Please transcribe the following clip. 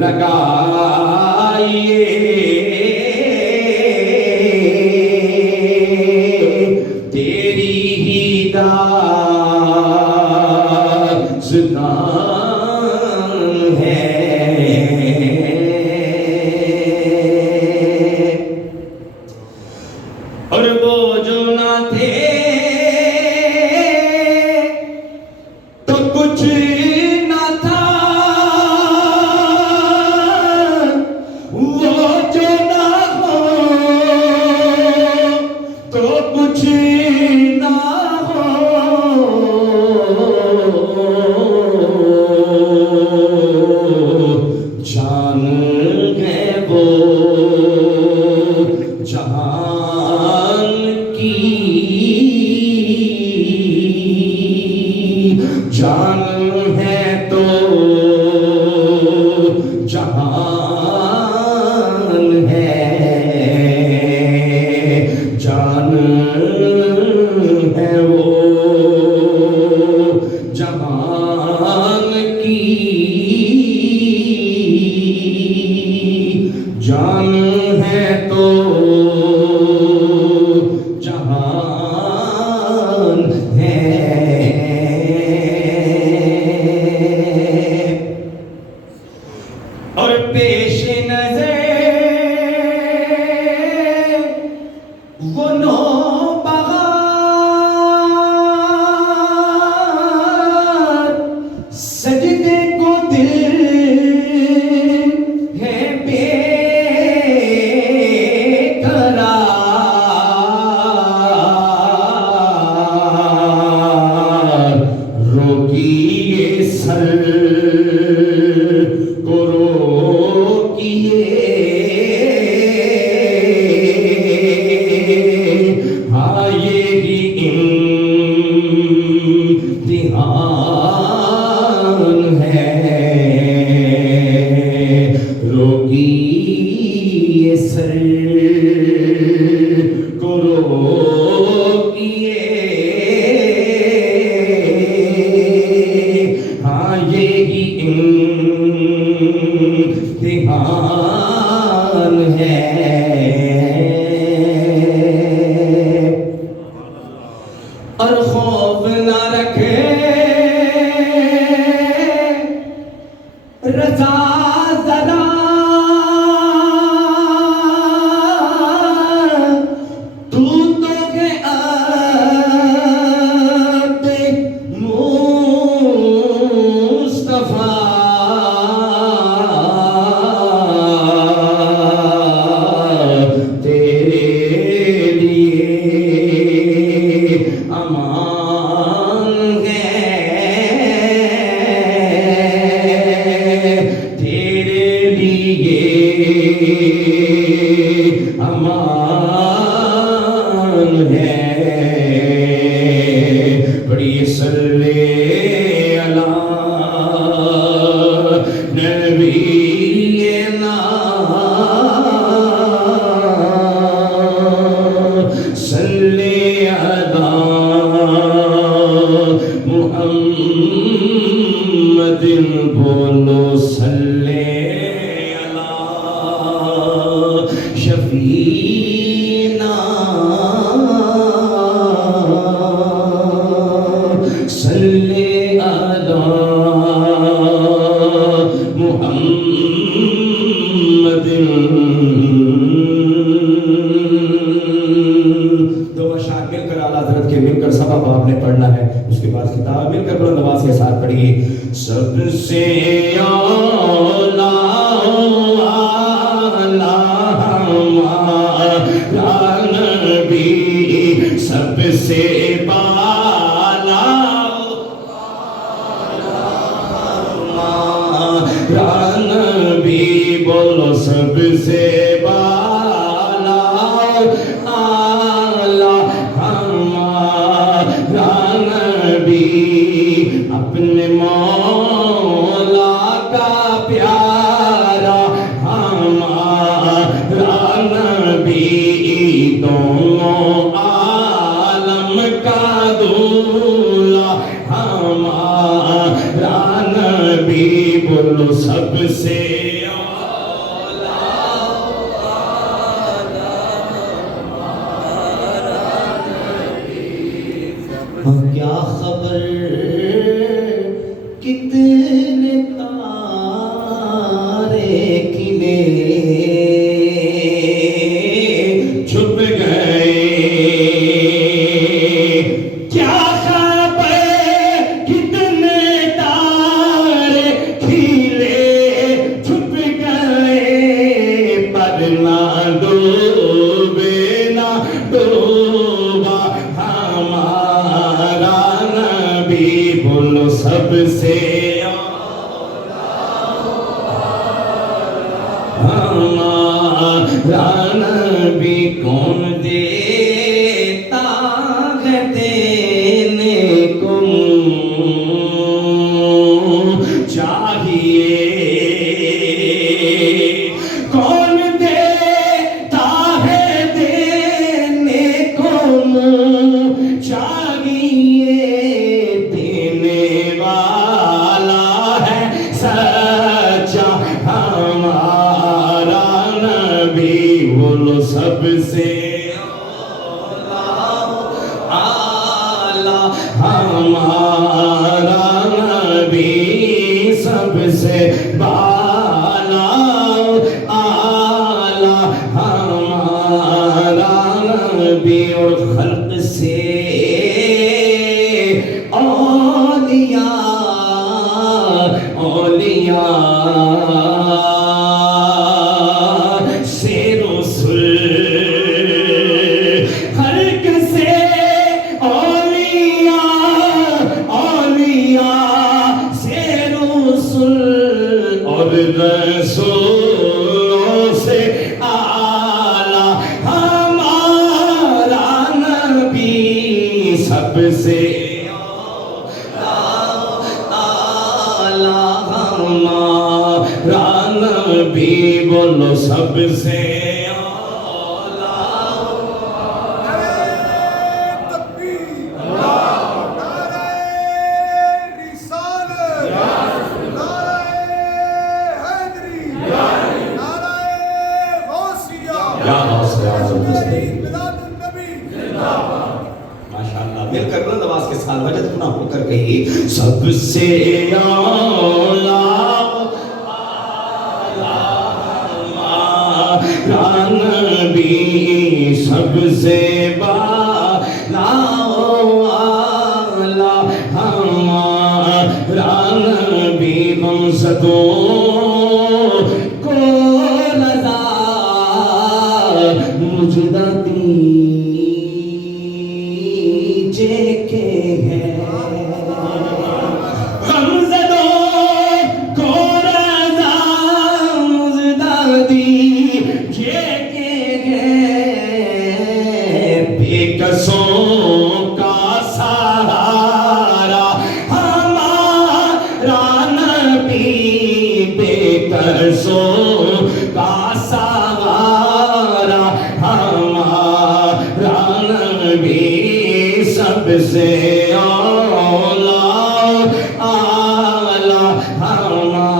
لگائیے تیری ہی داستان ہے اور وہ جو نہ تھے تو کچھ نہ تھا، وہ جو نہ ہو تو کچھ نہ ہو، جان ہے وہ جہان کی، جان ہے تو جہان ہے، جان ہے وہ جہان کی، جان ہے تو جہان ہے۔ اور پیش نظر وہ نوبہار، سجدے کو دل ہے بے قرار، روکیے سر کو روکیے، ہاں یہی امتحان ہے، روکیے سر کو روکیے، ہاں یہی امتحان ہے۔ اور خوف نہ رکھے رضا ذرا، تو ہے عبد مصطفیٰ، تیرے لیے امان ہے، تیرے لیے امان ہے۔ پڑھیے صلی علی نبینا صلی علی محمد، بولو صلی علی شفیعنا صلی علی محمد۔ دو اشعار مل کر اعلیٰ حضرت کے مل کر سبب آپ نے پڑھنا ہے، اس کے بعد کتاب مل کر بلند آواز کے ساتھ پڑھیے۔ سب سے اولا ہمارا نبی، سب سے بالا ہمارا نبی، بولو سب سے بالا اعلیٰ ہمارا نبی، اپنے مولا کا پیارا ہمارا نبی، دونوں عالم کا دولہا ہمارا نبی، بولو سب سے کیا خبر کتنے تارے کھلے چھپ گئے کیا خبر کتنے تارے کھلے چھپ گئے پر نہ ڈوبے نہ ڈوبا ہمارا نبی بولو سب سے ہمارا نبی کون دیتا ہے دینے کو چاہیے کون دیتا ہے دینے کو چاہیے دینے والا ہے سچا ہمارا نبی بولو سب سے اعلیٰ ہمارا نبی سب سے بالا اعلیٰ ہمارا نبی اور خلق سے اولیاء سے رسول خلق سے اولیاء سے رسول اور رسولوں سے اعلیٰ ہمارا نبی سب سے ہمارا نبی بولو سب سے ماشاءاللہ مل کر بلند آواز کے ساتھ وجد اپنا ہو کر کہیے سب سے اعلیٰ ہمارا نبی سب سے بالا اعلیٰ ہمارا نبی بمسدوں کو رضا مجدہ دیجے کے ہے غمزدوں کو رضا مجدہ دیجے کے ہے بے کسوں کا سہارا ہمارا نبی بے کسوں کا سہارا ہمارا نبی سب سے اعلیٰ ہمارا